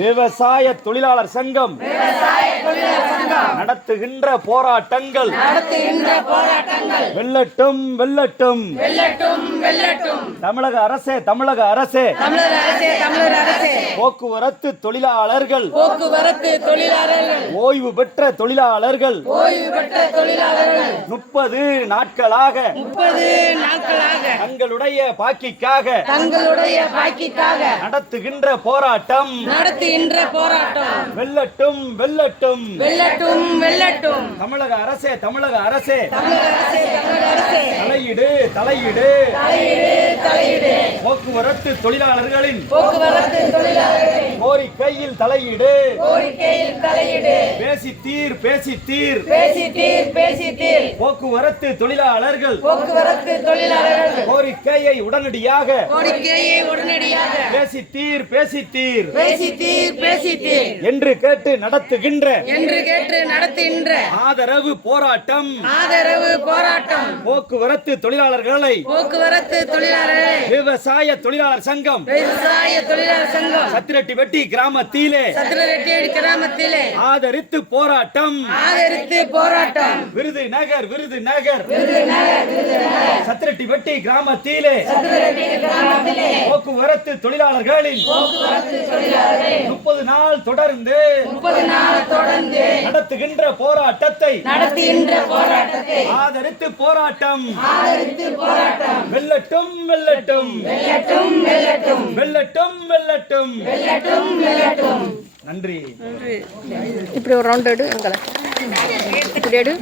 விவசாய தொழிலாளர் சங்கம் நடத்துகின்ற போராட்டங்கள் வெல்லட்டும் வெல்லட்டும். தமிழக அரசே தமிழக அரசே போக்குவரத்து தொழிலாளர்கள் ஓய்வு பெற்ற தொழிலாளர்கள் 30 நாட்களாக தங்களுடைய பாக்கிக்காக நடத்துகின்ற போராட்டம் வெல்லட்டும் வெல்லட்டும். தமிழக அரசே தமிழக அரசே தலையிடு தலையிடு. போக்குவரத்து தொழிலாளர்களின் கோரிக்கையில் தலையிடு. பேசித்தீர் பேசித்தீர். போக்குவரத்து தொழிலாளர்கள் கோரிக்கையை உடனடியாக பேசித்தீர் பேசித்தீர் என்று கேட்டு நடத்துகின்ற ஆதரவு போராட்டம் போக்குவரத்து தொழிலாளர்களை விவசாய தொழிலாளர் சங்கம் சத்திரெட்டிப்பட்டி கிராமத்திலே ஆதரித்து போராட்டம் விருதுநகர் சத்திரெட்டிப்பட்டி கிராமத்திலே போக்குவரத்து தொழிலாளர்களின் 30 நாள் தொடர்ந்து நடத்துகின்ற போராட்டத்தை ஆதரித்து போராட்டம் வெல்லட்டும் வெல்லட்டும் வெல்லட்டும் வெல்லட்டும். நன்றி. இப்படி ஒரு ரவுண்ட் எடு எங்களை இப்படி எடு.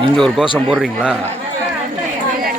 நீங்க ஒரு கோஷம் போடுறீங்களா?